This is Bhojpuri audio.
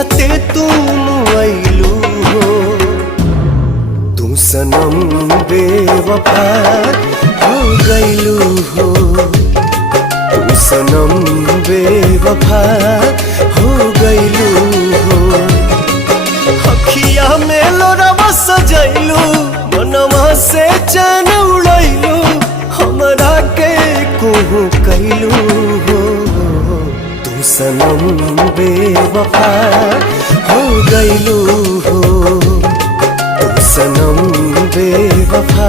जियते तुम आइलू हो तू सनम बेवफा हो गइलू हो तू सनम बेवफा हो गइलू हो अखिया में लोरवा सजैलू मनवा से चैन उड़ैलू हमरा के कोहू कैलू हो तू सनम बेवफा हो गइलू हो तू सनम बेवफा